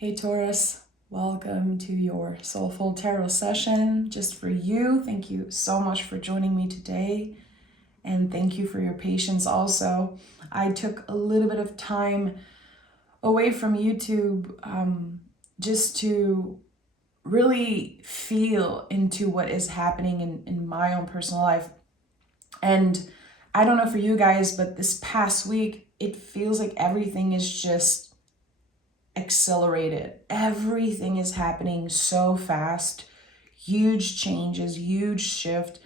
Hey Taurus, welcome to your soulful tarot session just for you. Thank you so much for joining me today, and thank you for your patience also. I took a little bit of time away from YouTube just to really feel into what is happening in my own personal life. And I don't know for you guys, but this past week, it feels like everything is just accelerated. Everything is happening so fast. Huge changes, huge shift.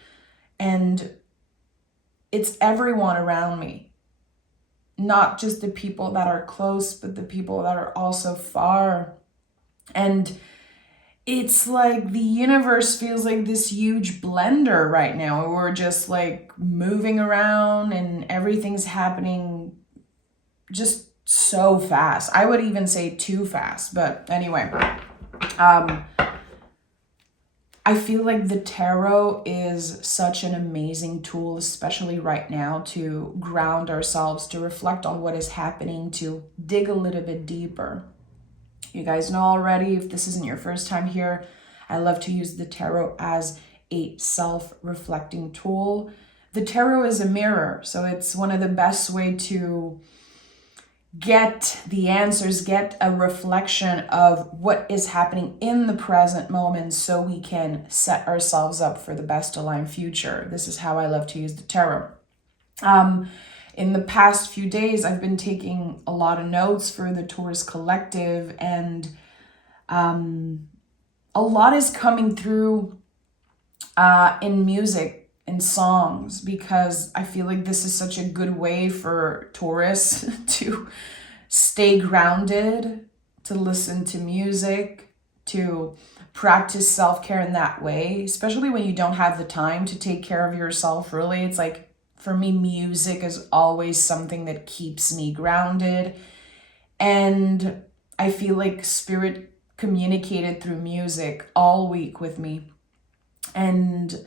And it's everyone around me. Not just the people that are close, but the people that are also far. And it's like the universe feels like this huge blender right now. We're just like moving around and everything's happening just so fast. I would even say too fast. But anyway, I feel like the tarot is such an amazing tool, especially right now, to ground ourselves, to reflect on what is happening, to dig a little bit deeper. You guys know already, if this isn't your first time here, I love to use the tarot as a self-reflecting tool. The tarot is a mirror, so it's one of the best way to get the answers, get a reflection of what is happening in the present moment so we can set ourselves up for the best aligned future. This is how I love to use the tarot. In the past few days, I've been taking a lot of notes for the Taurus Collective, and a lot is coming through in music and songs, because I feel like this is such a good way for Taurus to stay grounded, to listen to music, to practice self-care in that way, especially when you don't have the time to take care of yourself. Really, it's like, for me, music is always something that keeps me grounded. And I feel like spirit communicated through music all week with me. And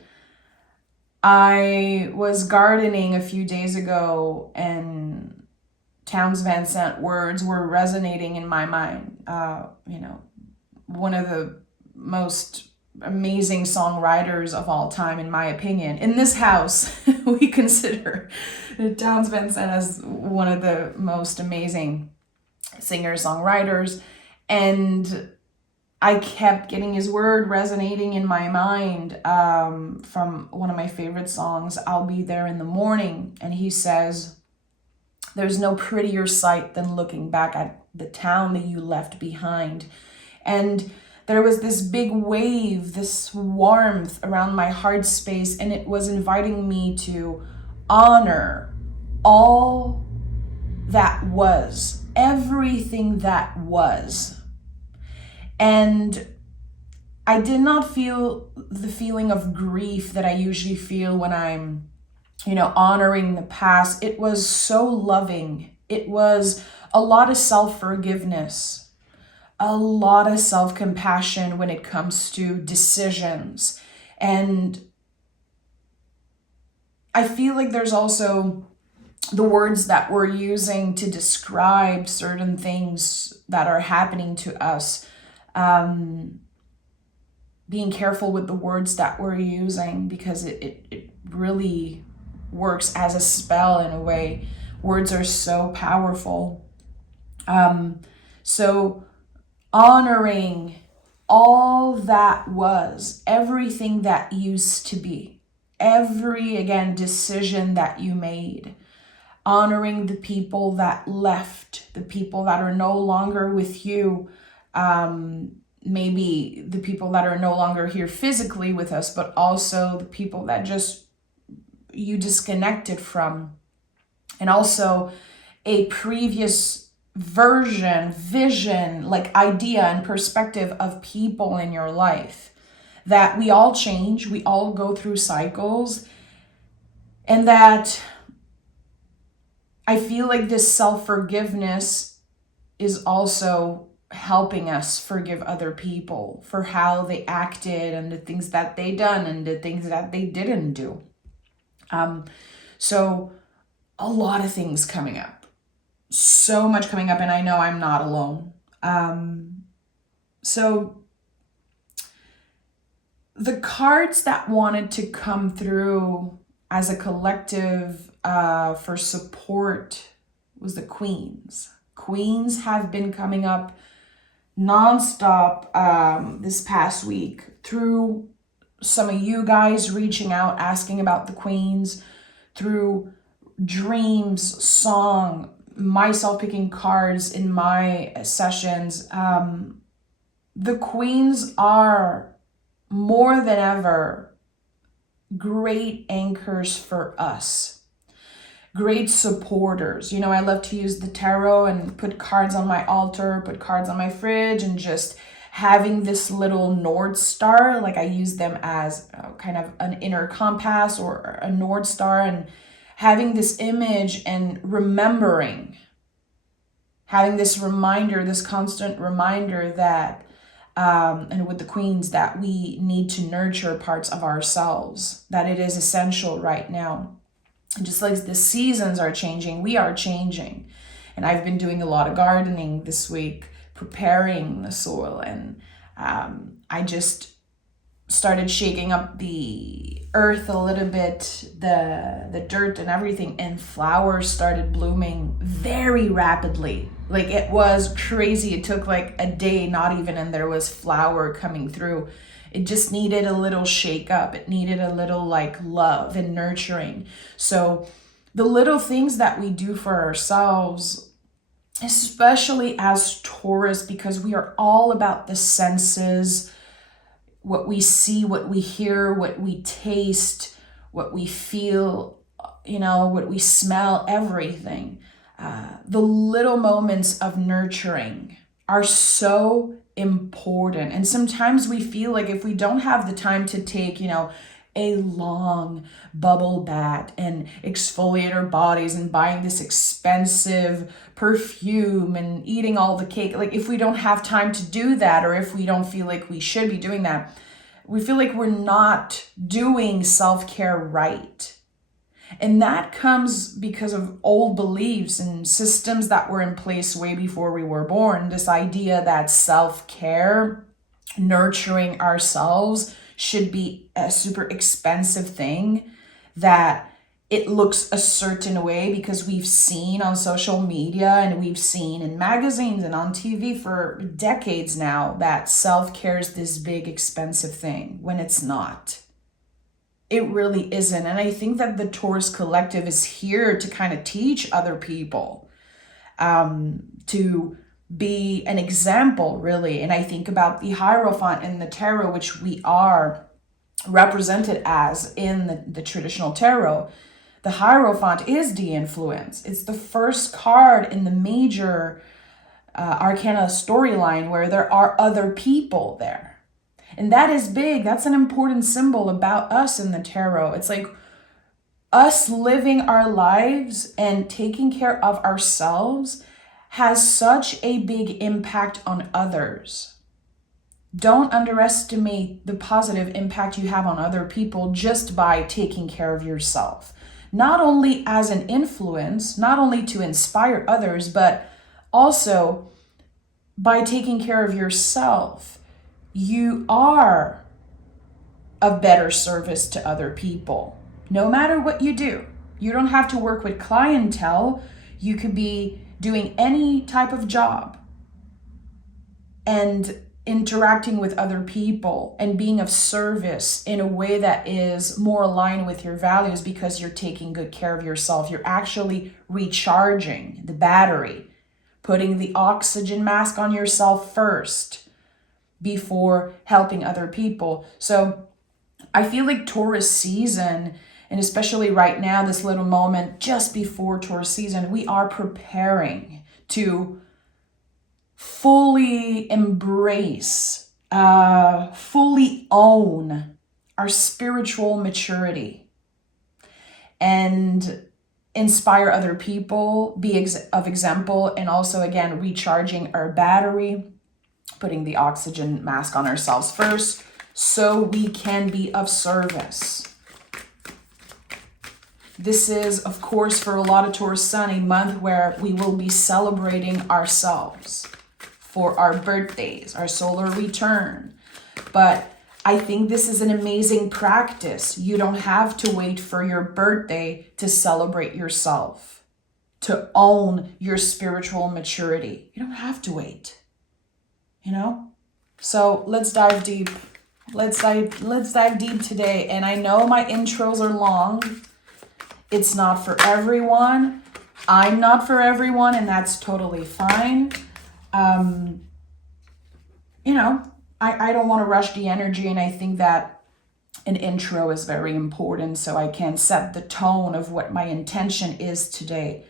I was gardening a few days ago, and Townes Van Sant words were resonating in my mind. One of the most amazing songwriters of all time, in my opinion. In this house, we consider Townes Van Sant as one of the most amazing singer-songwriters. And I kept getting his word resonating in my mind from one of my favorite songs, I'll Be There in the Morning. And he says, "There's no prettier sight than looking back at the town that you left behind." And there was this big wave, this warmth around my heart space, and it was inviting me to honor all that was, everything that was. And I did not feel the feeling of grief that I usually feel when I'm, honoring the past. It was so loving. It was a lot of self-forgiveness, a lot of self-compassion when it comes to decisions. And I feel like there's also the words that we're using to describe certain things that are happening to us. Being careful with the words that we're using, because it really works as a spell in a way. Words are so powerful. So honoring all that was, everything that used to be, every, again, decision that you made, honoring the people that left, the people that are no longer with you, maybe the people that are no longer here physically with us, but also the people that just you disconnected from, and also a previous vision, like idea and perspective of people in your life. That we all change, we all go through cycles, and that I feel like this self-forgiveness is also helping us forgive other people for how they acted and the things that they done and the things that they didn't do. So a lot of things coming up, so much coming up, and I know I'm not alone. So the cards that wanted to come through as a collective for support was the Queens. Queens have been coming up nonstop this past week through some of you guys reaching out, asking about the Queens, through dreams, song, myself picking cards in my sessions. The Queens are more than ever great anchors for us, great supporters. You know, I love to use the tarot and put cards on my altar, put cards on my fridge, and just having this little North Star, like I use them as kind of an inner compass or a North Star, and having this image and remembering, having this reminder, this constant reminder that and with the Queens, that we need to nurture parts of ourselves, that it is essential right now. And just like the seasons are changing, we are changing. And I've been doing a lot of gardening this week, preparing the soil. And I just started shaking up the earth a little bit, the dirt and everything, and flowers started blooming very rapidly. Like, it was crazy. It took like a day, not even, and there was flower coming through. It just needed a little shake up. It needed a little like love and nurturing. So the little things that we do for ourselves, especially as Taurus, because we are all about the senses, what we see, what we hear, what we taste, what we feel, you know, what we smell, everything. The little moments of nurturing are so important. And sometimes we feel like if we don't have the time to take, you know, a long bubble bath and exfoliate our bodies and buying this expensive perfume and eating all the cake, like if we don't have time to do that, or if we don't feel like we should be doing that, we feel like we're not doing self-care right. And that comes because of old beliefs and systems that were in place way before we were born. This idea that self-care, nurturing ourselves, should be a super expensive thing, that it looks a certain way because we've seen on social media and we've seen in magazines and on TV for decades now that self-care is this big expensive thing, when it's not. It really isn't. And I think that the Taurus Collective is here to kind of teach other people, to be an example, really. And I think about the Hierophant in the tarot, which we are represented as in the traditional tarot. The Hierophant is the influence. It's the first card in the major arcana storyline where there are other people there. And that is big. That's an important symbol about us in the tarot. It's like us living our lives and taking care of ourselves has such a big impact on others. Don't underestimate the positive impact you have on other people just by taking care of yourself. Not only as an influence, not only to inspire others, but also by taking care of yourself, you are of better service to other people. No matter what you do, you don't have to work with clientele. You could be doing any type of job and interacting with other people and being of service in a way that is more aligned with your values because you're taking good care of yourself. You're actually recharging the battery, putting the oxygen mask on yourself first before helping other people. So I feel like Taurus season, and especially right now, this little moment just before Taurus season, we are preparing to fully embrace, fully own our spiritual maturity and inspire other people, be of example, and also, again, recharging our battery, putting the oxygen mask on ourselves first so we can be of service. This is, of course, for a lot of Taurus Sun, a month where we will be celebrating ourselves for our birthdays, our solar return. But I think this is an amazing practice. You don't have to wait for your birthday to celebrate yourself, to own your spiritual maturity. You don't have to wait, you know? So let's dive deep. Let's dive deep today. And I know my intros are long. It's not for everyone. I'm not for everyone, and that's totally fine. You know, I don't want to rush the energy, and I think that an intro is very important so I can set the tone of what my intention is today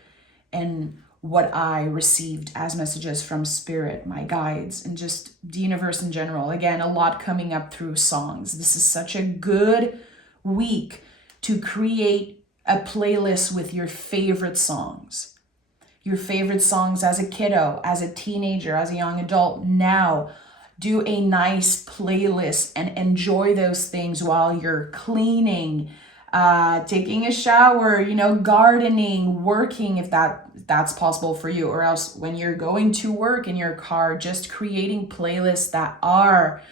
and what I received as messages from Spirit, my guides, and just the universe in general. Again, a lot coming up through songs. This is such a good week to create a playlist with your favorite songs. Your favorite songs as a kiddo, as a teenager, as a young adult. Now, do a nice playlist and enjoy those things while you're cleaning, taking a shower, you know, gardening, working, if that's possible for you, or else when you're going to work in your car, just creating playlists that are,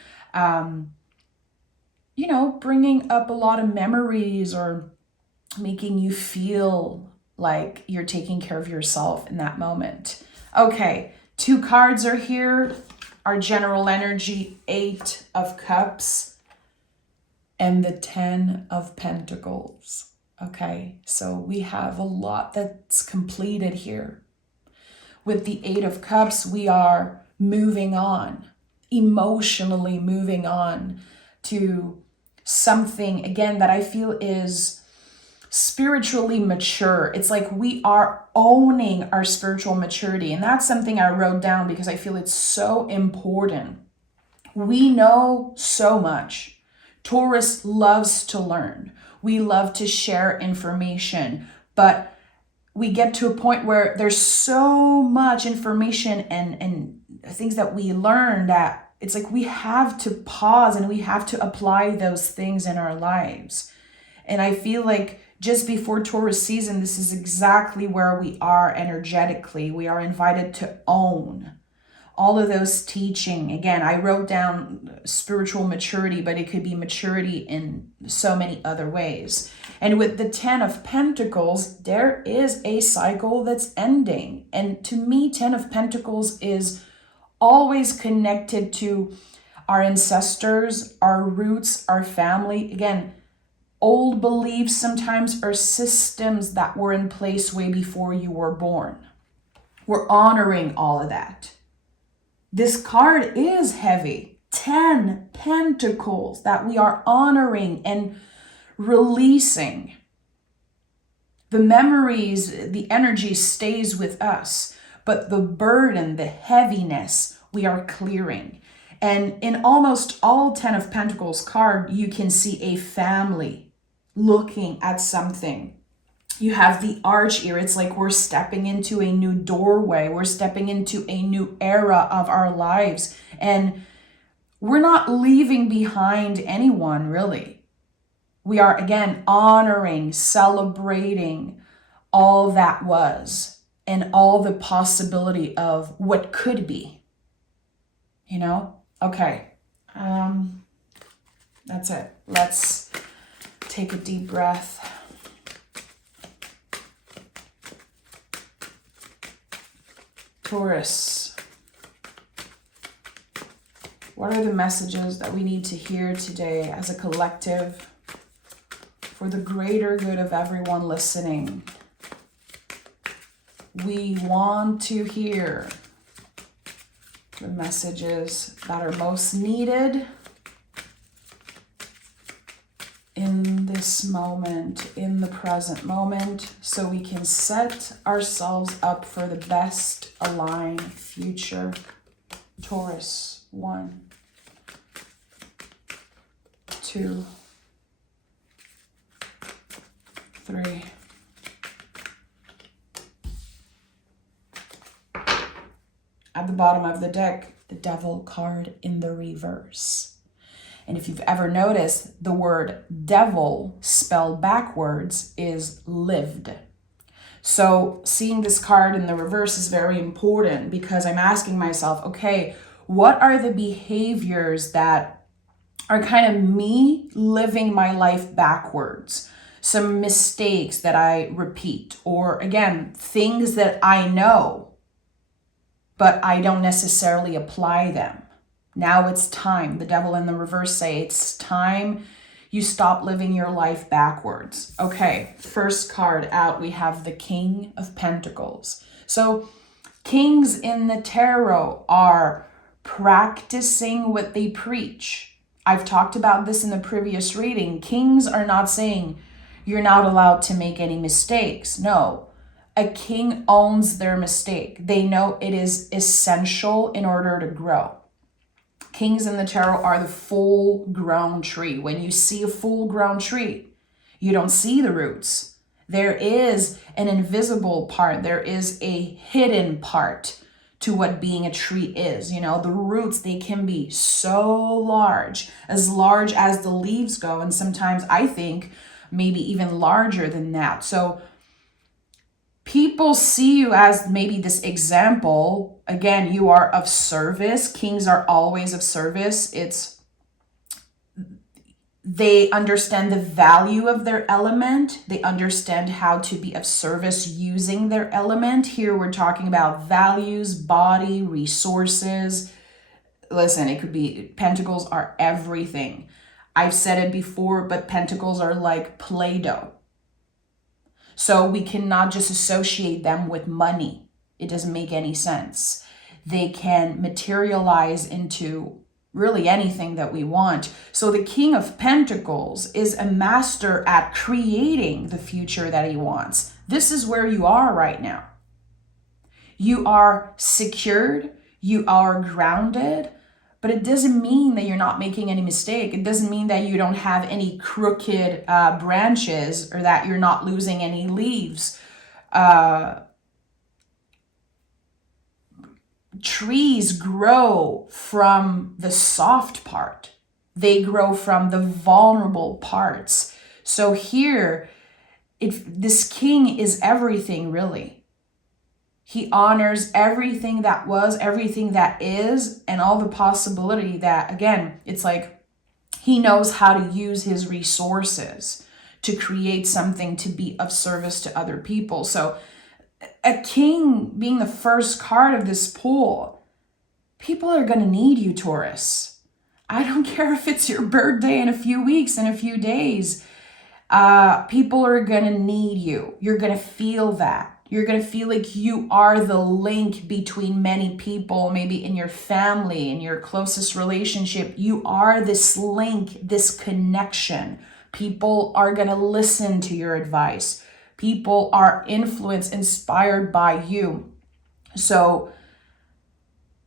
you know, bringing up a lot of memories or making you feel like you're taking care of yourself in that moment. Okay, 2 cards are here. Our general energy, 8 of Cups and the 10 of Pentacles. Okay, so we have a lot that's completed here. With the 8 of Cups, we are moving on, emotionally moving on to something, again, that I feel is spiritually mature. It's like we are owning our spiritual maturity. And that's something I wrote down because I feel it's so important. We know so much. Taurus loves to learn. We love to share information, but we get to a point where there's so much information and things that we learn that it's like we have to pause and we have to apply those things in our lives. And I feel like just before Taurus season, this is exactly where we are energetically. We are invited to own all of those teaching. Again, I wrote down spiritual maturity, but it could be maturity in so many other ways. And with the 10 of Pentacles, there is a cycle that's ending. And to me, 10 of Pentacles is always connected to our ancestors, our roots, our family. Again, old beliefs sometimes are systems that were in place way before you were born. We're honoring all of that. This card is heavy. 10 Pentacles that we are honoring and releasing. The memories, the energy stays with us, but the burden, the heaviness, we are clearing. And in almost all 10 of Pentacles card, you can see a family looking at something. You have the arch here. It's like we're stepping into a new doorway. We're stepping into a new era of our lives. And we're not leaving behind anyone, really. We are, again, honoring, celebrating all that was and all the possibility of what could be. You know? Okay. That's it. Let's take a deep breath. Taurus, what are the messages that we need to hear today as a collective for the greater good of everyone listening? We want to hear the messages that are most needed in this moment, in the present moment, so we can set ourselves up for the best aligned future. Taurus, 1, 2, 3. At the bottom of the deck, the Devil card in the reverse. And if you've ever noticed, the word devil spelled backwards is lived. So seeing this card in the reverse is very important because I'm asking myself, okay, what are the behaviors that are kind of me living my life backwards? Some mistakes that I repeat, or again, things that I know, but I don't necessarily apply them. Now it's time. The devil in the reverse say it's time you stop living your life backwards. Okay, first card out, we have the King of Pentacles. So kings in the tarot are practicing what they preach. I've talked about this in the previous reading. Kings are not saying you're not allowed to make any mistakes. No, a king owns their mistake. They know it is essential in order to grow. Kings in the tarot are the full-grown tree. When you see a full-grown tree, you don't see the roots. There is an invisible part. There is a hidden part to what being a tree is. You know, the roots, they can be so large as the leaves go. And sometimes I think maybe even larger than that. So people see you as maybe this example. Again, you are of service. Kings are always of service. They understand the value of their element. They understand how to be of service using their element. Here we're talking about values, body, resources. Listen, it could be, pentacles are everything. I've said it before, but pentacles are like Play-Doh. So we cannot just associate them with money. It doesn't make any sense. They can materialize into really anything that we want. So the King of Pentacles is a master at creating the future that he wants. This is where you are right now. You are secured, you are grounded, but it doesn't mean that you're not making any mistake. It doesn't mean that you don't have any crooked branches or that you're not losing any leaves. Trees grow from the soft part. They grow from the vulnerable parts. So here, this king is everything, really. He honors everything that was, everything that is, and all the possibility that, again, it's like he knows how to use his resources to create something to be of service to other people. So a king being the first card of this pool, people are going to need you, Taurus. I don't care if it's your birthday in a few weeks, in a few days. People are going to need you. You're going to feel that. You're going to feel like you are the link between many people, maybe in your family, in your closest relationship. You are this link, this connection. People are going to listen to your advice. People are influenced, inspired by you. So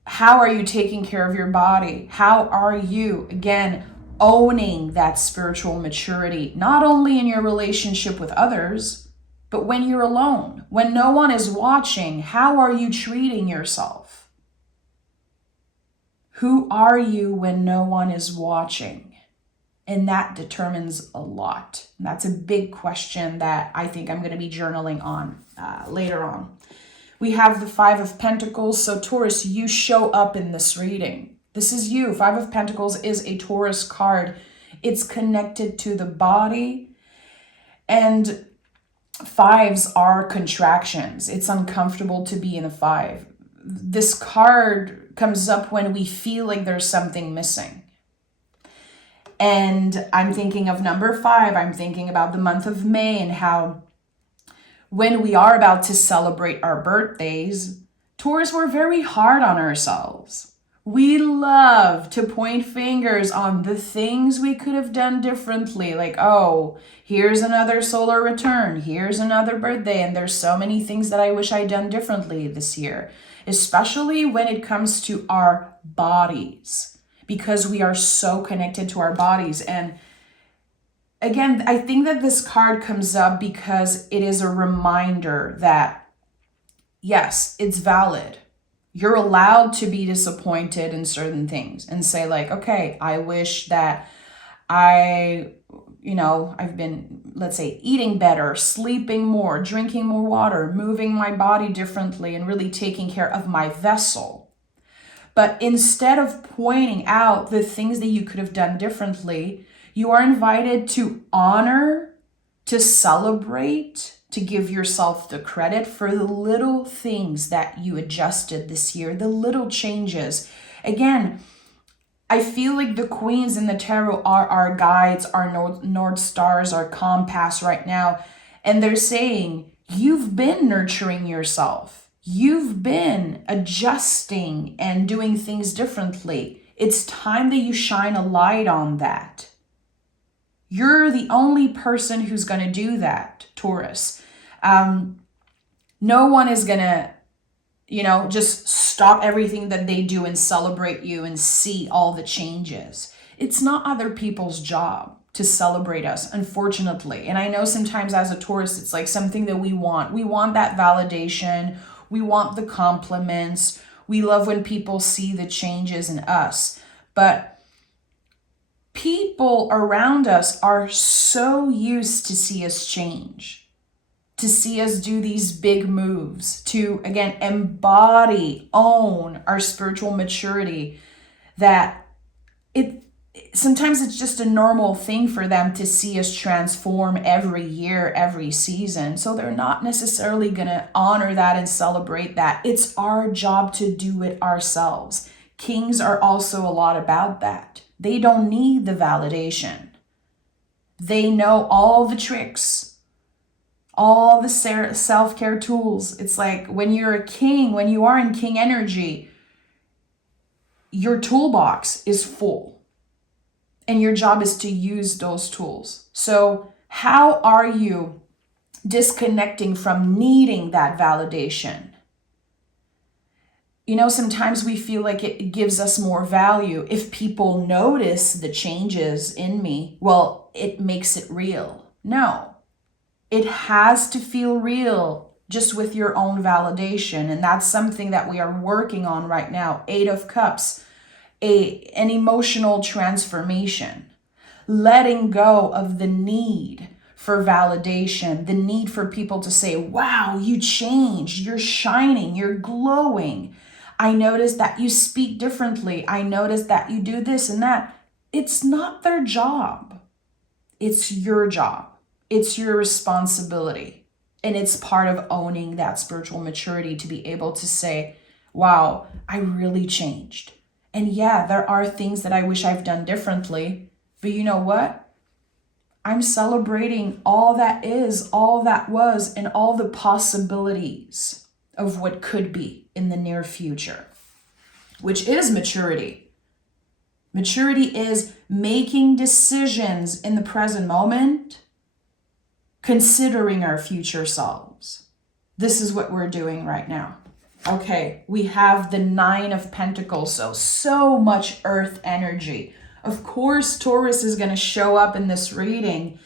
how are you taking care of your body? How are you, again, owning that spiritual maturity, not only in your relationship with others, but when you're alone, when no one is watching? How are you treating yourself? Who are you when no one is watching? And that determines a lot. And that's a big question that I think I'm going to be journaling on later on. We have the Five of Pentacles. So Taurus, you show up in this reading. This is you. Five of Pentacles is a Taurus card. It's connected to the body. And fives are contractions. It's uncomfortable to be in a five. This card comes up when we feel like there's something missing. And I'm thinking of number 5. I'm thinking about the month of May and how when we are about to celebrate our birthdays, Taurus, we're very hard on ourselves. We love to point fingers on the things we could have done differently. Like, oh, here's another solar return. Here's another birthday. And there's so many things that I wish I'd done differently this year, especially when it comes to our bodies, because we are so connected to our bodies. And again, I think that this card comes up because it is a reminder that, yes, it's valid. You're allowed to be disappointed in certain things and say like, okay, I wish that I I've been, let's say, eating better, sleeping more, drinking more water, moving my body differently, and really taking care of my vessel. But instead of pointing out the things that you could have done differently, you are invited to honor, to celebrate, to give yourself the credit for the little things that you adjusted this year, the little changes. Again, I feel like the queens in the tarot are our guides, our North Stars, our compass right now. And they're saying, you've been nurturing yourself. You've been adjusting and doing things differently. It's time that you shine a light on that. You're the only person who's going to do that, Taurus. No one is going to just stop everything that they do and celebrate you and see all the changes. It's not other people's job to celebrate us, unfortunately. And I know sometimes as a Taurus, it's like something that we want. We want that validation. We want the compliments. We love when people see the changes in us. But people around us are so used to see us change, to see us do these big moves, to, again, embody, own our spiritual maturity, that sometimes it's just a normal thing for them to see us transform every year, every season. So they're not necessarily going to honor that and celebrate that. It's our job to do it ourselves. Kings are also a lot about that. They don't need the validation. They know all the tricks, all the self-care tools. It's like when you're a king, when you are in king energy, your toolbox is full and your job is to use those tools. So how are you disconnecting from needing that validation? Sometimes we feel like it gives us more value. If people notice the changes in me, well, it makes it real. No. It has to feel real just with your own validation. And that's something that we are working on right now. 8 of Cups, an emotional transformation. Letting go of the need for validation, the need for people to say, wow, you changed, you're shining, you're glowing. I noticed that you speak differently. I noticed that you do this and that. It's not their job. It's your job. It's your responsibility. And it's part of owning that spiritual maturity to be able to say, wow, I really changed. And yeah, there are things that I wish I've done differently. But you know what? I'm celebrating all that is, all that was, and all the possibilities of what could be in the near future, which is maturity. Maturity is making decisions in the present moment, considering our future selves. This is what we're doing right now. Okay, we have the 9 of Pentacles, so much earth energy. Of course, Taurus is going to show up in this reading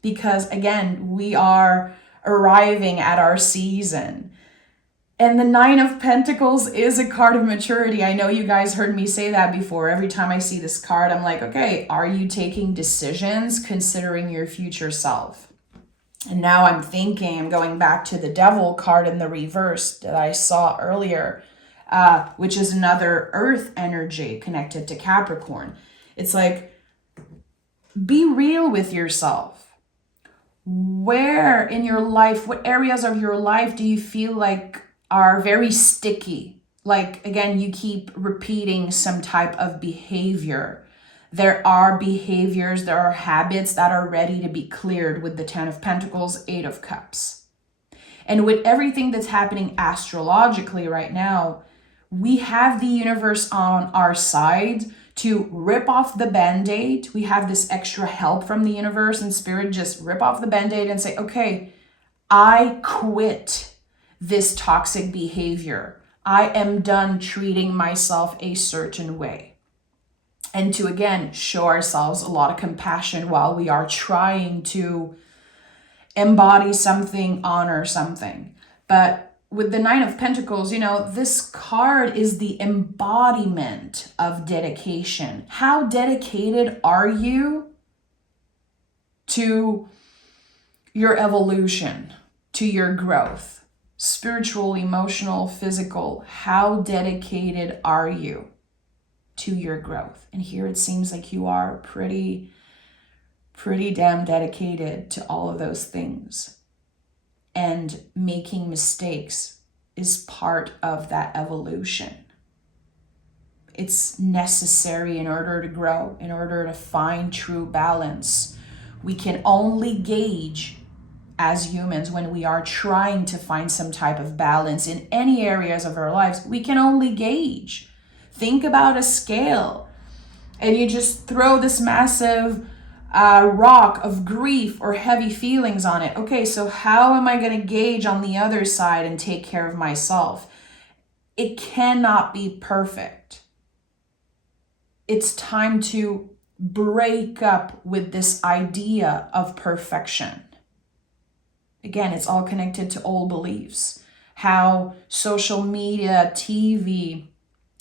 because, again, we are arriving at our season. And the 9 of Pentacles is a card of maturity. I know you guys heard me say that before. Every time I see this card, I'm like, okay, are you taking decisions considering your future self? And now I'm going back to the Devil card in the reverse that I saw earlier, which is another earth energy connected to Capricorn. It's like, be real with yourself. Where in your life, what areas of your life do you feel like are very sticky? Like, again, you keep repeating some type of behavior. There are behaviors, there are habits that are ready to be cleared with the 10 of Pentacles, 8 of Cups. And with everything that's happening astrologically right now, we have the universe on our side to rip off the Band-Aid. We have this extra help from the universe and spirit. Just rip off the Band-Aid and say, okay, I quit this toxic behavior. I am done treating myself a certain way. And to, again, show ourselves a lot of compassion while we are trying to embody something, honor something. But with the 9 of Pentacles, this card is the embodiment of dedication. How dedicated are you to your evolution, to your growth, spiritual, emotional, physical. How dedicated are you to your growth? And here it seems like you are pretty damn dedicated to all of those things. And making mistakes is part of that evolution. It's necessary in order to grow, in order to find true balance. We can only gauge as humans when we are trying to find some type of balance in any areas of our lives. We can only gauge. Think about a scale, and you just throw this massive rock of grief or heavy feelings on it. Okay, so how am I going to gauge on the other side and take care of myself? It cannot be perfect. It's time to break up with this idea of perfection. Again, it's all connected to old beliefs. How social media, TV,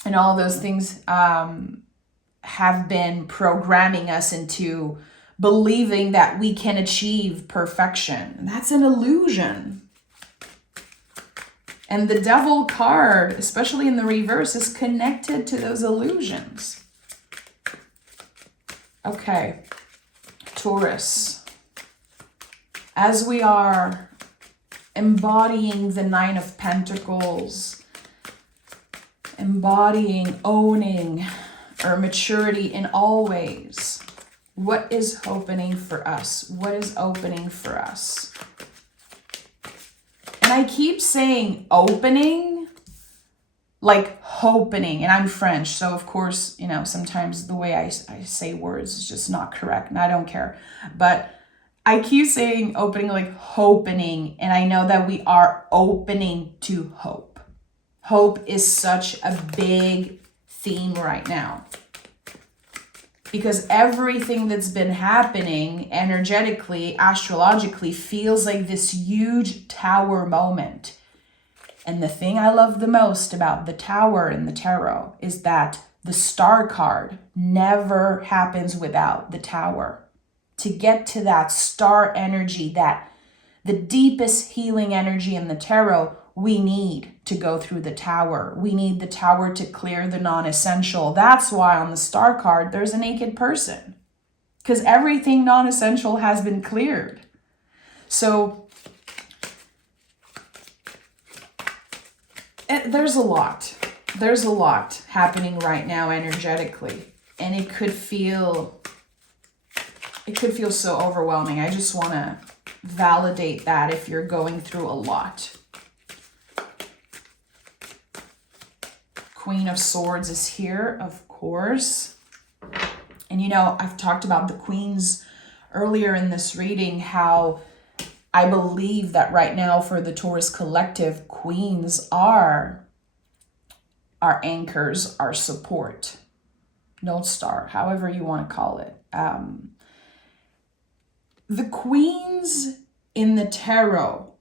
and all those things have been programming us into believing that we can achieve perfection. And that's an illusion. And the devil card, especially in the reverse, is connected to those illusions. Okay, Taurus. As we are embodying the Nine of Pentacles, embodying, owning our maturity in all ways, what is opening for us? What is opening for us? And I keep saying opening, like opening, and I'm French, so of course, sometimes the way I say words is just not correct, and I don't care. But I keep saying opening like opening, and I know that we are opening to hope. Hope is such a big theme right now. Because everything that's been happening energetically, astrologically, feels like this huge tower moment. And the thing I love the most about the tower in the tarot is that the star card never happens without the tower. To get to that star energy, that the deepest healing energy in the tarot, we need to go through the tower. We need the tower to clear the non-essential. That's why on the star card, there's a naked person. Because everything non-essential has been cleared. So there's a lot. There's a lot happening right now energetically. And it could feel so overwhelming. I just want to validate that if you're going through a lot. Queen of Swords is here, of course. And I've talked about the queens earlier in this reading, how I believe that right now for the Taurus collective, queens are our anchors, our support, North Star, however you want to call it. The queens in the tarot,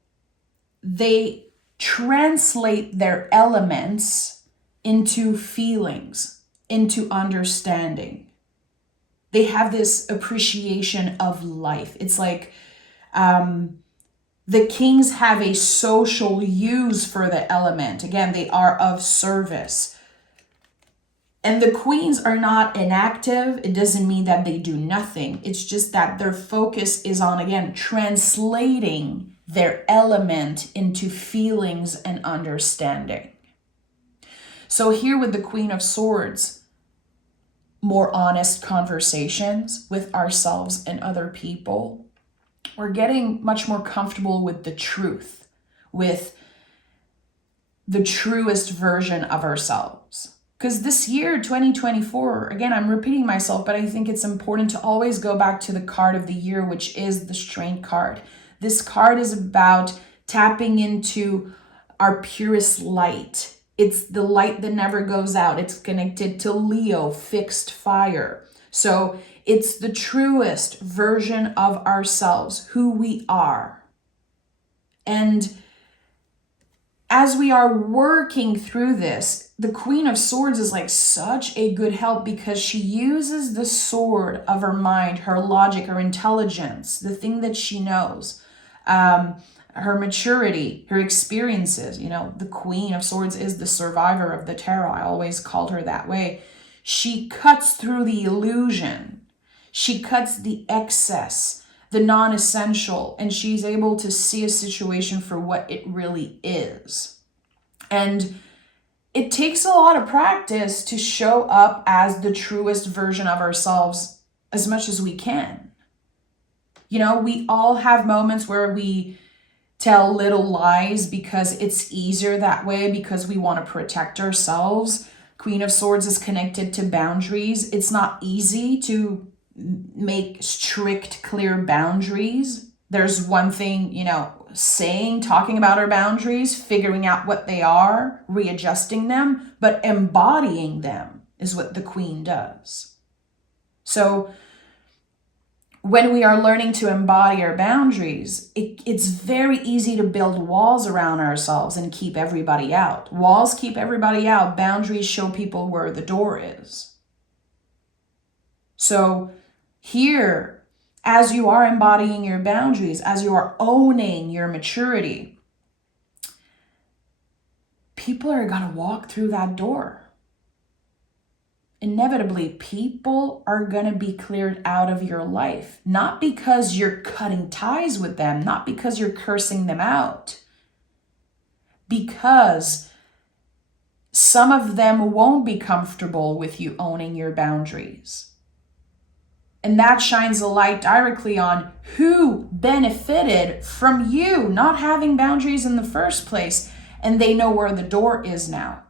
they translate their elements into feelings, into understanding. They have this appreciation of life. It's like the kings have a social use for the element. Again, they are of service. And the queens are not inactive. It doesn't mean that they do nothing. It's just that their focus is on, again, translating their element into feelings and understanding. So here with the Queen of Swords, more honest conversations with ourselves and other people. We're getting much more comfortable with the truth, with the truest version of ourselves. Because this year, 2024, again, I'm repeating myself, but I think it's important to always go back to the card of the year, which is the Strength card. This card is about tapping into our purest light. It's the light that never goes out. It's connected to Leo, fixed fire. So it's the truest version of ourselves, who we are. And as we are working through this, the Queen of Swords is like such a good help because she uses the sword of her mind, her logic, her intelligence, the thing that she knows, her maturity, her experiences. You know, the Queen of Swords is the survivor of the tarot. I always called her that way. She cuts through the illusion. She cuts the excess, the non-essential, and she's able to see a situation for what it really is. And it takes a lot of practice to show up as the truest version of ourselves as much as we can. You know, we all have moments where we tell little lies because it's easier that way, because we want to protect ourselves. Queen of Swords is connected to boundaries. It's not easy to make strict, clear boundaries. There's one thing, you know, talking about our boundaries, figuring out what they are, readjusting them, but embodying them is what the Queen does. So when we are learning to embody our boundaries, it's very easy to build walls around ourselves and keep everybody out. Walls keep everybody out. Boundaries show people where the door is. So here, as you are embodying your boundaries, as you are owning your maturity, people are going to walk through that door. Inevitably, people are going to be cleared out of your life, not because you're cutting ties with them, not because you're cursing them out, because some of them won't be comfortable with you owning your boundaries. And that shines a light directly on who benefited from you not having boundaries in the first place. And they know where the door is now.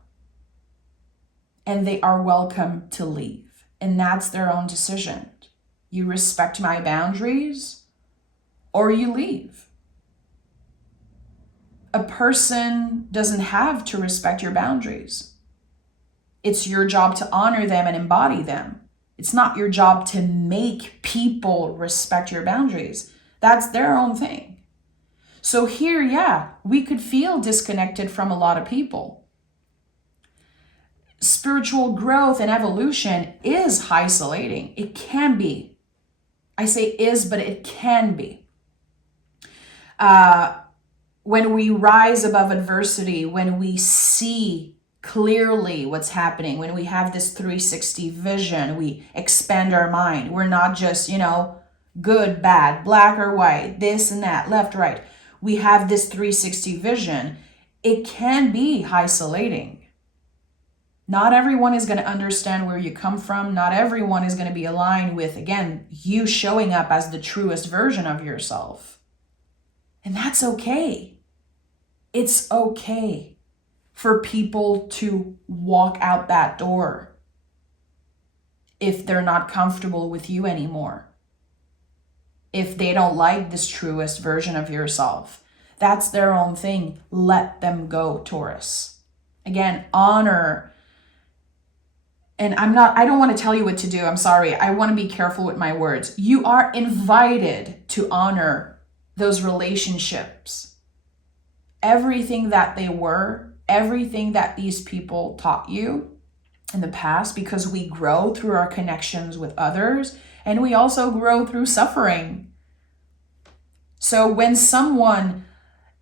And they are welcome to leave. And that's their own decision. You respect my boundaries or you leave. A person doesn't have to respect your boundaries. It's your job to honor them and embody them. It's not your job to make people respect your boundaries. That's their own thing. So here, yeah, we could feel disconnected from a lot of people. Spiritual growth and evolution is isolating. It can be. I say is, but it can be. When we rise above adversity, when we see clearly what's happening, when we have this 360 vision, we expand our mind. We're not just, good, bad, black or white, this and that, left, right. We have this 360 vision. It can be isolating. Not everyone is going to understand where you come from. Not everyone is going to be aligned with, again, you showing up as the truest version of yourself. And that's okay. It's okay for people to walk out that door if they're not comfortable with you anymore. If they don't like this truest version of yourself, that's their own thing. Let them go, Taurus. Again, honor. And I don't want to tell you what to do. I'm sorry. I want to be careful with my words. You are invited to honor those relationships. Everything that they were, everything that these people taught you in the past, because we grow through our connections with others and we also grow through suffering. So when someone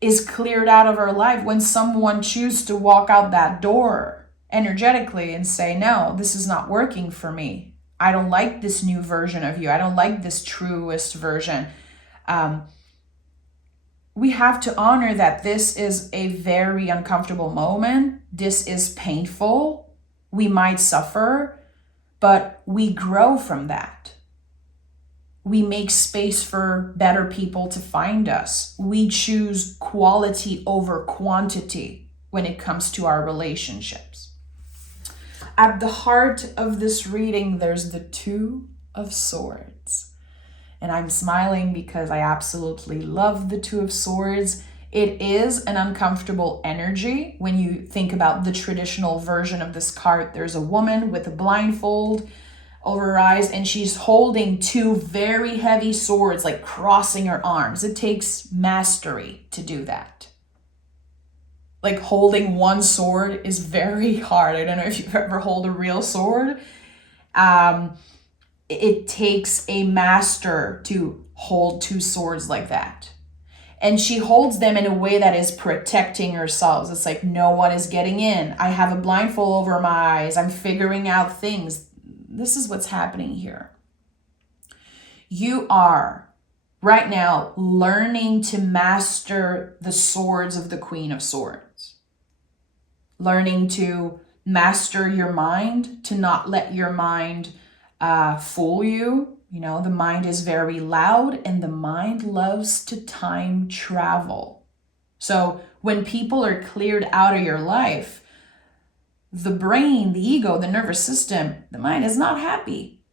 is cleared out of our life, when someone chooses to walk out that door energetically and say, no, this is not working for me. I don't like this new version of you. I don't like this truest version. We have to honor that this is a very uncomfortable moment. This is painful. We might suffer, but we grow from that. We make space for better people to find us. We choose quality over quantity when it comes to our relationships. At the heart of this reading, there's the Two of Swords. And I'm smiling because I absolutely love the Two of Swords. It is an uncomfortable energy. When you think about the traditional version of this card, there's a woman with a blindfold over her eyes, and she's holding two very heavy swords, like crossing her arms. It takes mastery to do that. Like holding one sword is very hard. I don't know if you've ever held a real sword. It takes a master to hold two swords like that. And she holds them in a way that is protecting herself. It's like, no one is getting in. I have a blindfold over my eyes. I'm figuring out things. This is what's happening here. You are right now learning to master the swords of the Queen of Swords. Learning to master your mind, to not let your mind fool you. You know, the mind is very loud and the mind loves to time travel. So when people are cleared out of your life, the brain, the ego, the nervous system, the mind is not happy.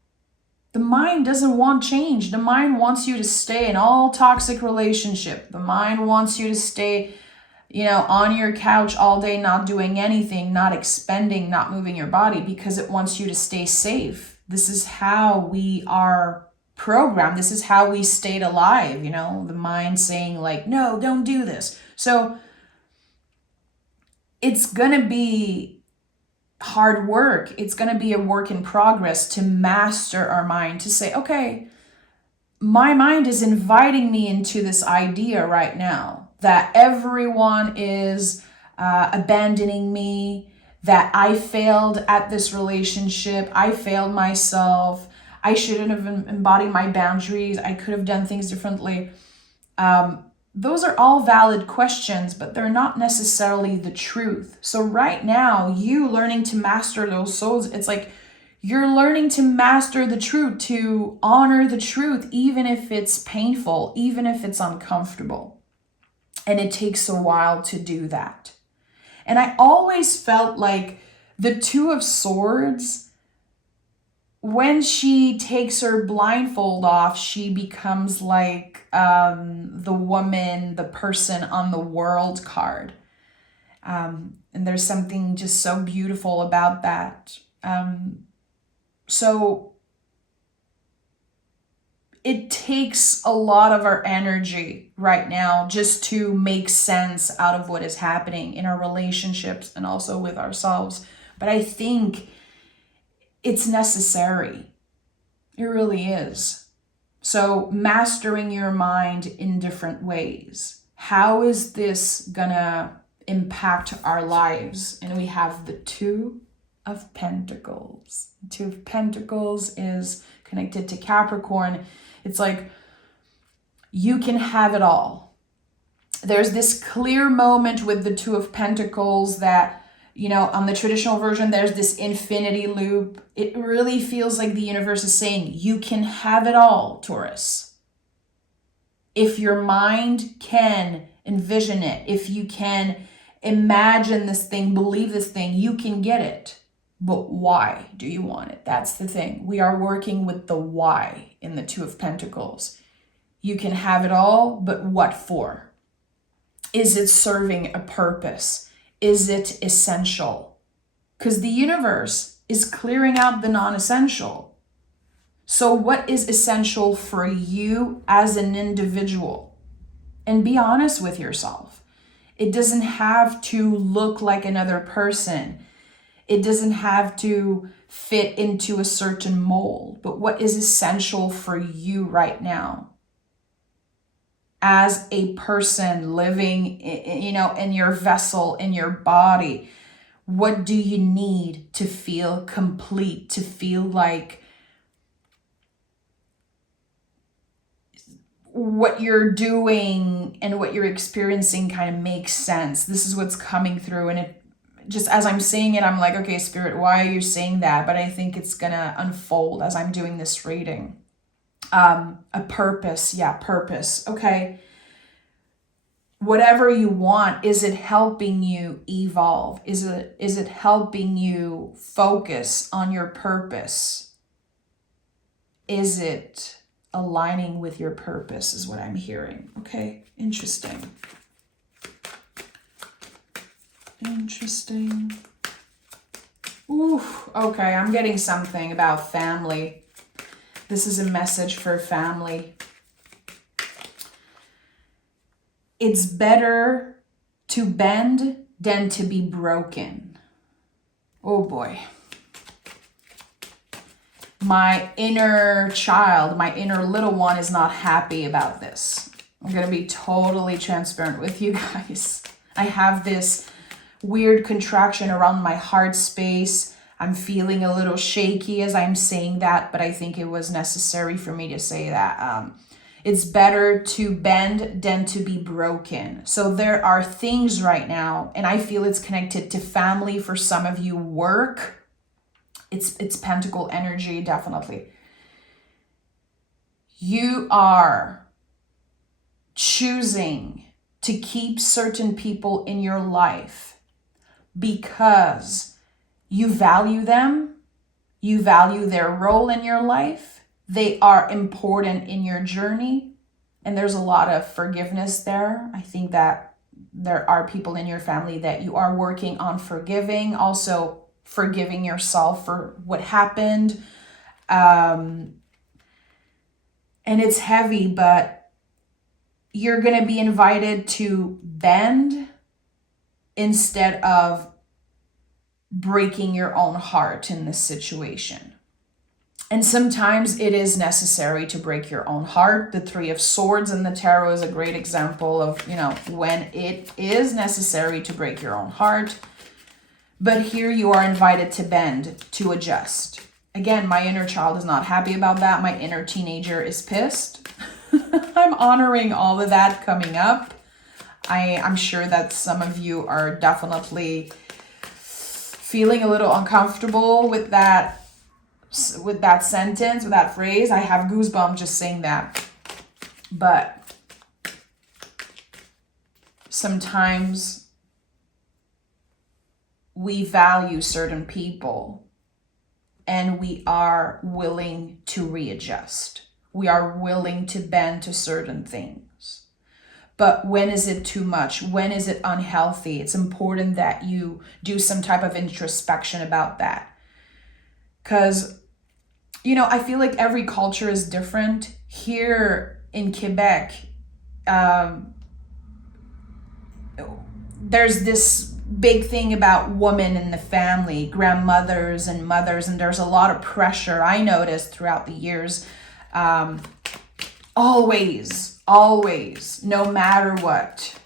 The mind doesn't want change. The mind wants you to stay in all toxic relationship. The mind wants you to stay, you know, on your couch all day, not doing anything, not expending, not moving your body, because it wants you to stay safe. This is how we are programmed. This is how we stayed alive, you know, the mind saying like, no, don't do this. So it's going to be hard work. It's going to be a work in progress to master our mind, to say, okay, my mind is inviting me into this idea right now that everyone is abandoning me, that I failed at this relationship, I failed myself, I shouldn't have embodied my boundaries, I could have done things differently. Those are all valid questions, but they're not necessarily the truth. So right now, you learning to master those souls, it's like you're learning to master the truth, to honor the truth, even if it's painful, even if it's uncomfortable. And it takes a while to do that. And I always felt like the Two of Swords, when she takes her blindfold off, she becomes like the woman, the person on the world card. And there's something just so beautiful about that. So it takes a lot of our energy right now just to make sense out of what is happening in our relationships and also with ourselves. But I think it's necessary. It really is. So mastering your mind in different ways. How is this gonna impact our lives? And we have the Two of Pentacles. Two of Pentacles is connected to Capricorn. It's like you can have it all. There's this clear moment with the Two of Pentacles that, you know, on the traditional version, there's this infinity loop. It really feels like the universe is saying, you can have it all, Taurus. If your mind can envision it, if you can imagine this thing, believe this thing, you can get it. But why do you want it? That's the thing. We are working with the why in the Two of Pentacles. You can have it all, but what for? Is it serving a purpose? Is it essential? Because the universe is clearing out the non-essential. So what is essential for you as an individual? And be honest with yourself. It doesn't have to look like another person. It doesn't have to fit into a certain mold. But what is essential for you right now? As a person living, you know, in your vessel, in your body, what do you need to feel complete, to feel like what you're doing and what you're experiencing kind of makes sense? This is what's coming through. And it just, as I'm saying it, I'm like, okay, Spirit, why are you saying that? But I think it's gonna unfold as I'm doing this reading. A purpose. Yeah, purpose. Okay. Whatever you want, is it helping you evolve? Is it helping you focus on your purpose? Is it aligning with your purpose is what I'm hearing. Okay, interesting. Interesting. Ooh, okay, I'm getting something about family. This is a message for family. It's better to bend than to be broken. Oh boy. My inner child, my inner little one is not happy about this. I'm going to be totally transparent with you guys. I have this weird contraction around my heart space. I'm feeling a little shaky as I'm saying that, but I think it was necessary for me to say that. It's better to bend than to be broken. So there are things right now, and I feel it's connected to family for some of you, work. It's pentacle energy, definitely. You are choosing to keep certain people in your life because you value them, you value their role in your life, they are important in your journey, and there's a lot of forgiveness there. I think that there are people in your family that you are working on forgiving, also forgiving yourself for what happened. And it's heavy, but you're going to be invited to bend instead of breaking your own heart in this situation. And sometimes it is necessary to break your own heart. The Three of Swords in the Tarot is a great example of, when it is necessary to break your own heart. But here you are invited to bend, to adjust. Again, my inner child is not happy about that. My inner teenager is pissed. I'm honoring all of that coming up. I'm sure that some of you are definitely feeling a little uncomfortable with that sentence, with that phrase. I have goosebumps just saying that. But sometimes we value certain people and we are willing to readjust. We are willing to bend to certain things. But when is it too much? When is it unhealthy? It's important that you do some type of introspection about that. Because, I feel like every culture is different. Here in Quebec, there's this big thing about women in the family, grandmothers and mothers, and there's a lot of pressure I noticed throughout the years. Always, no matter what,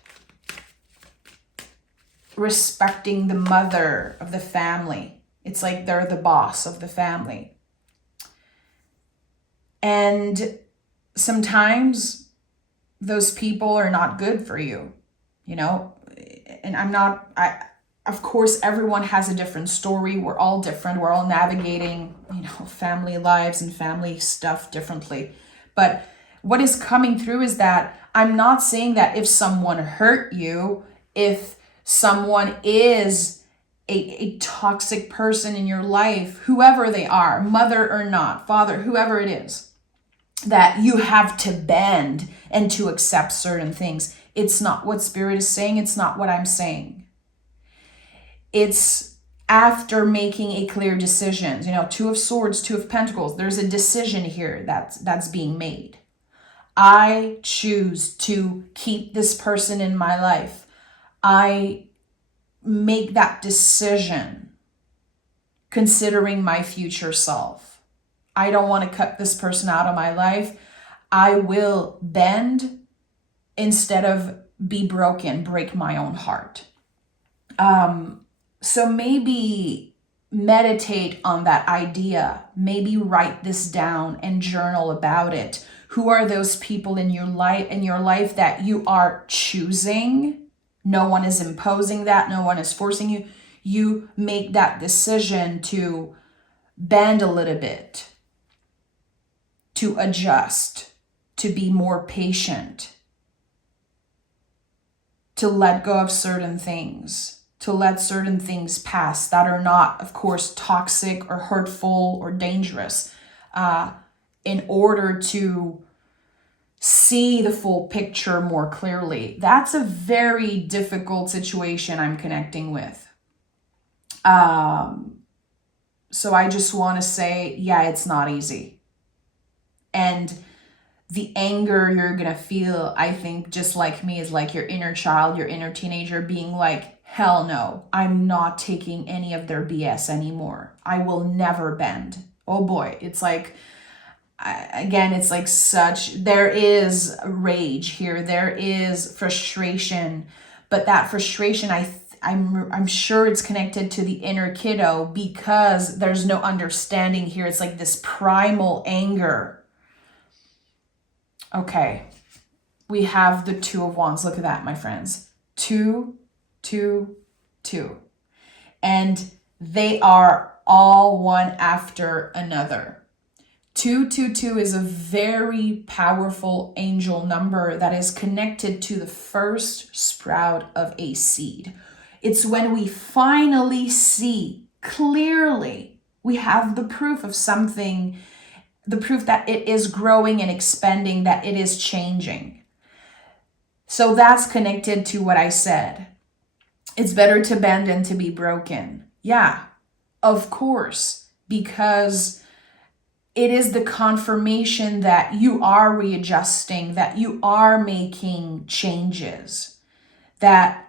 respecting the mother of the family. It's like they're the boss of the family. And sometimes those people are not good for you, and of course, everyone has a different story. We're all different. We're all navigating, family lives and family stuff differently. But what is coming through is that I'm not saying that if someone hurt you, if someone is a toxic person in your life, whoever they are, mother or not, father, whoever it is, that you have to bend and to accept certain things. It's not what Spirit is saying. It's not what I'm saying. It's after making a clear decision. Two of Swords, Two of Pentacles. There's a decision here that's being made. I choose to keep this person in my life. I make that decision considering my future self. I don't want to cut this person out of my life. I will bend instead of be broken, break my own heart. So maybe meditate on that idea. Maybe write this down and journal about it. Who are those people in your life that you are choosing? No one is imposing that. No one is forcing you. You make that decision to bend a little bit, to adjust, to be more patient, to let go of certain things, to let certain things pass that are not, of course, toxic or hurtful or dangerous, in order to see the full picture more clearly. That's a very difficult situation I'm connecting with. So I just want to say, yeah, it's not easy. And the anger you're going to feel, I think, just like me, is like your inner child, your inner teenager being like, hell no, I'm not taking any of their BS anymore. I will never bend. Oh boy, it's like, again, it's like there is rage here. There is frustration, but that frustration, I'm sure it's connected to the inner kiddo, because there's no understanding here. It's like this primal anger. Okay. We have the Two of Wands. Look at that, my friends. 2, 2, 2. And they are all one after another. 222 is a very powerful angel number that is connected to the first sprout of a seed. It's when we finally see clearly, we have the proof of something, the proof that it is growing and expanding, that it is changing. So that's connected to what I said. It's better to bend than to be broken. Yeah, of course, because it is the confirmation that you are readjusting, that you are making changes, that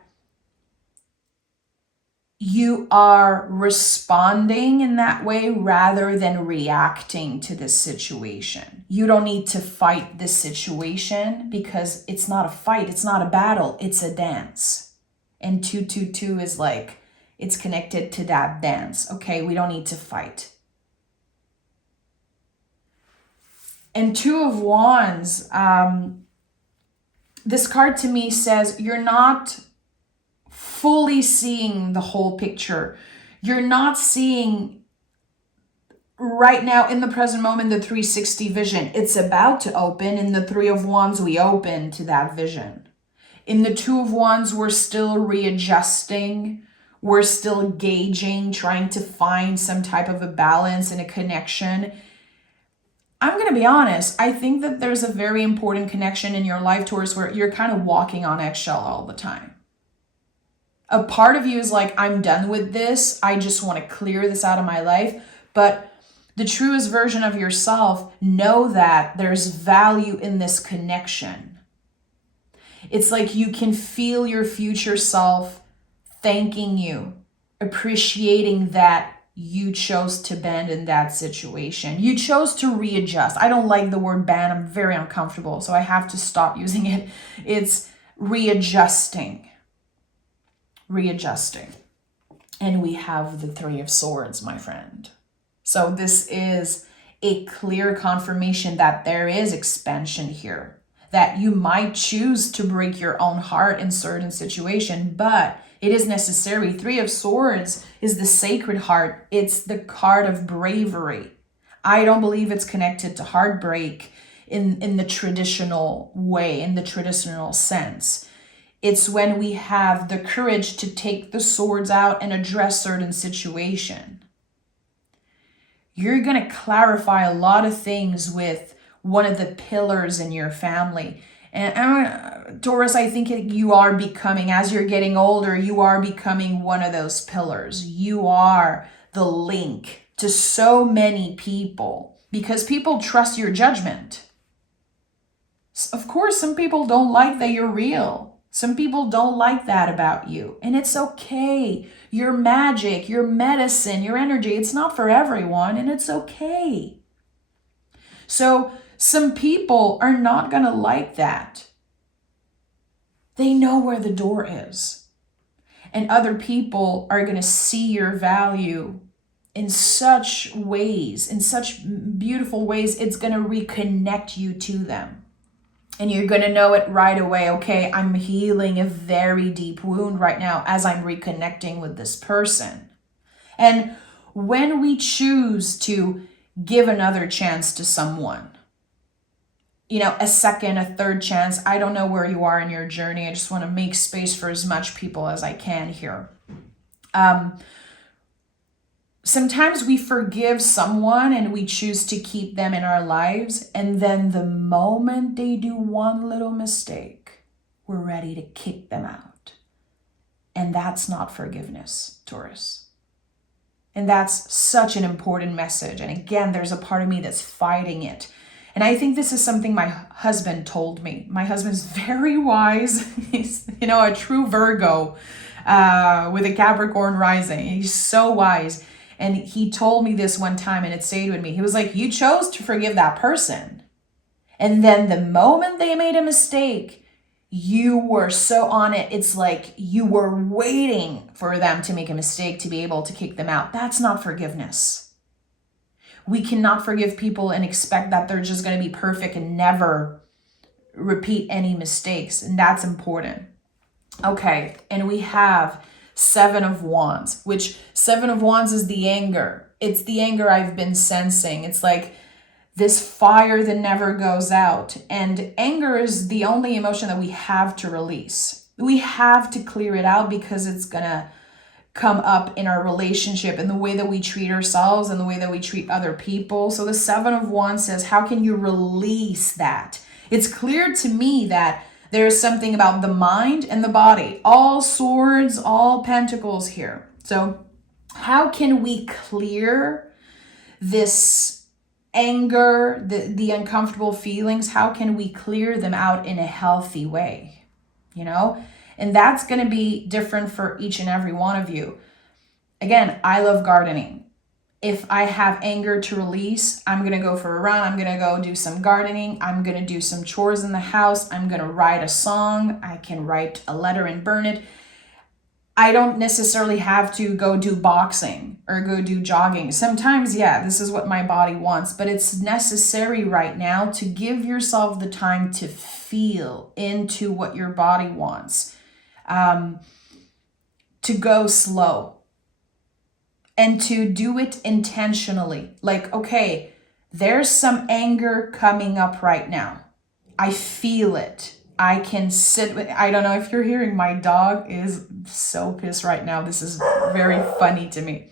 you are responding in that way rather than reacting to this situation. You don't need to fight this situation, because it's not a fight, it's not a battle, it's a dance. And 222 is like, it's connected to that dance. Okay, we don't need to fight. And Two of Wands, this card to me says you're not fully seeing the whole picture. You're not seeing right now in the present moment the 360 vision. It's about to open. In the Three of Wands, we open to that vision. In the Two of Wands, we're still readjusting. We're still gauging, trying to find some type of a balance and a connection. I'm going to be honest. I think that there's a very important connection in your life, Taurus, where you're kind of walking on eggshell all the time. A part of you is like, I'm done with this. I just want to clear this out of my life. But the truest version of yourself, know that there's value in this connection. It's like you can feel your future self thanking you, appreciating that you chose to bend in that situation. You chose to readjust. I don't like the word bend. I'm very uncomfortable, so I have to stop using it. It's readjusting. Readjusting. And we have the Three of Swords, my friend. So this is a clear confirmation that there is expansion here, that you might choose to break your own heart in certain situation, but it is necessary. Three of Swords is the sacred heart. It's the card of bravery. I don't believe it's connected to heartbreak in the traditional way, in the traditional sense. It's when we have the courage to take the swords out and address certain situation. You're going to clarify a lot of things with one of the pillars in your family. And Taurus, I think you are becoming, as you're getting older, you are becoming one of those pillars. You are the link to so many people, because people trust your judgment. Of course, some people don't like that you're real. Some people don't like that about you, and it's okay. Your magic, your medicine, your energy, it's not for everyone, and it's okay. So some people are not going to like that. They know where the door is. And other people are going to see your value in such ways, in such beautiful ways, it's going to reconnect you to them. And you're going to know it right away. Okay, I'm healing a very deep wound right now as I'm reconnecting with this person. And when we choose to give another chance to someone, a second, a third chance, I don't know where you are in your journey. I just want to make space for as much people as I can here. Sometimes we forgive someone and we choose to keep them in our lives. And then the moment they do one little mistake, we're ready to kick them out. And that's not forgiveness, Taurus. And that's such an important message. And again, there's a part of me that's fighting it. And I think this is something my husband told me. My husband's very wise. He's, a true Virgo. with a Capricorn rising. He's so wise. And he told me this one time and it stayed with me. He was like, you chose to forgive that person. And then the moment they made a mistake, you were so on it. It's like you were waiting for them to make a mistake to be able to kick them out. That's not forgiveness. We cannot forgive people and expect that they're just going to be perfect and never repeat any mistakes. And that's important. Okay, and we have Seven of Wands, which Seven of Wands is the anger. It's the anger I've been sensing. It's like this fire that never goes out. And anger is the only emotion that we have to release. We have to clear it out because it's going to come up in our relationship and the way that we treat ourselves and the way that we treat other people. So the Seven of Wands says, how can you release that? It's clear to me that there's something about the mind and the body. All swords, all pentacles here. So how can we clear this anger, the uncomfortable feelings? How can we clear them out in a healthy way? You know? And that's going to be different for each and every one of you. Again, I love gardening. If I have anger to release, I'm going to go for a run. I'm going to go do some gardening. I'm going to do some chores in the house. I'm going to write a song. I can write a letter and burn it. I don't necessarily have to go do boxing or go do jogging. Sometimes, yeah, this is what my body wants, but it's necessary right now to give yourself the time to feel into what your body wants, to go slow. And to do it intentionally. Like, okay, there's some anger coming up right now. I feel it. I can sit with, I don't know if you're hearing, my dog is so pissed right now. This is very funny to me.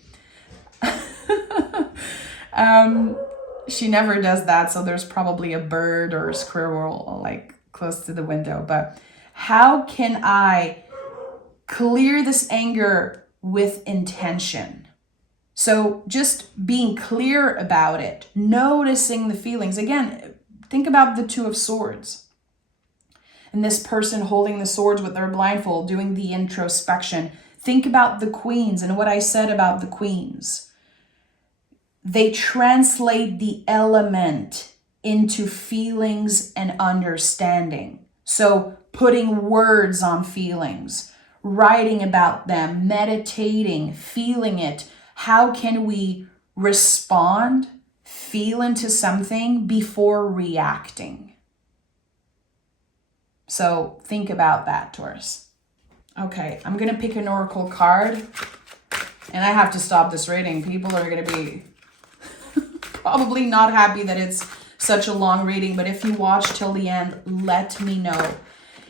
She never does that. So there's probably a bird or a squirrel like close to the window. But how can I clear this anger with intention? So just being clear about it, noticing the feelings. Again, think about the Two of Swords. And this person holding the swords with their blindfold, doing the introspection. Think about the queens and what I said about the queens. They translate the element into feelings and understanding. So putting words on feelings, writing about them, meditating, feeling it. How can we respond, feel into something before reacting? So think about that, Taurus. Okay, I'm going to pick an oracle card. And I have to stop this reading. People are going to be probably not happy that it's such a long reading. But if you watch till the end, let me know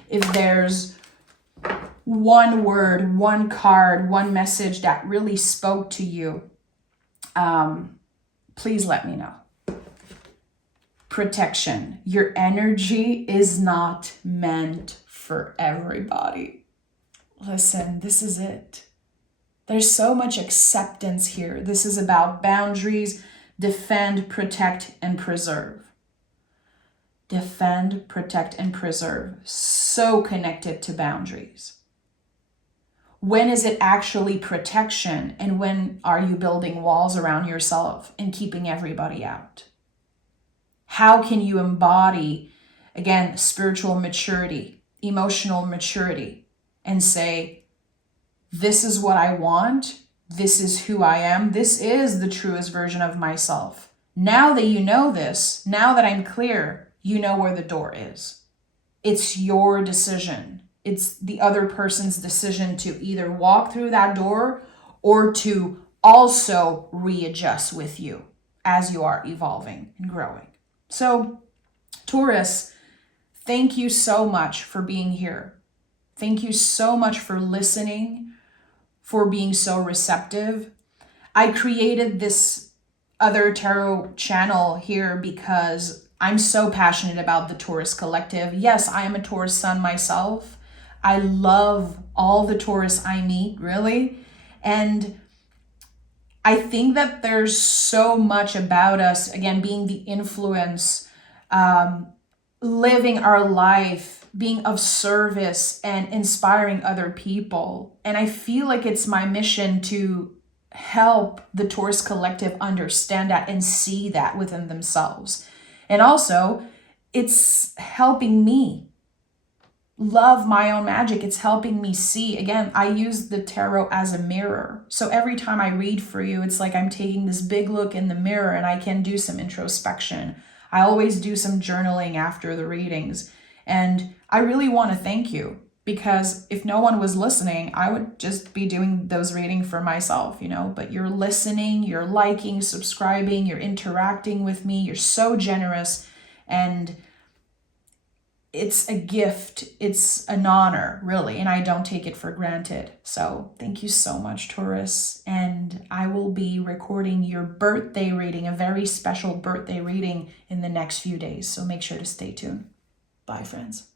if there's one word, one card, one message that really spoke to you. Please let me know. Protection. Your energy is not meant for everybody. Listen, this is it. There's so much acceptance here. This is about boundaries. Defend, protect, and preserve. Defend, protect, and preserve. So connected to boundaries. When is it actually protection? And when are you building walls around yourself and keeping everybody out? How can you embody, again, spiritual maturity, emotional maturity, and say, this is what I want. This is who I am. This is the truest version of myself. Now that you know this, now that I'm clear, you know where the door is. It's your decision. It's the other person's decision to either walk through that door or to also readjust with you as you are evolving and growing. So, Taurus, thank you so much for being here. Thank you so much for listening, for being so receptive. I created this other tarot channel here because I'm so passionate about the Taurus collective. Yes, I am a Taurus sun myself. I love all the Taurus I meet, really. And I think that there's so much about us, again, being the influence, living our life, being of service and inspiring other people. And I feel like it's my mission to help the Taurus collective understand that and see that within themselves. And also, it's helping me love my own magic. It's helping me see. Again, I use the tarot as a mirror. So every time I read for you, it's like I'm taking this big look in the mirror and I can do some introspection. I always do some journaling after the readings. And I really want to thank you, because if no one was listening, I would just be doing those readings for myself, you know, but you're listening, you're liking, subscribing, you're interacting with me. You're so generous, and it's a gift. It's an honor, really, and I don't take it for granted. So thank you so much, Taurus. And I will be recording your birthday reading, a very special birthday reading, in the next few days. So make sure to stay tuned. Bye, friends.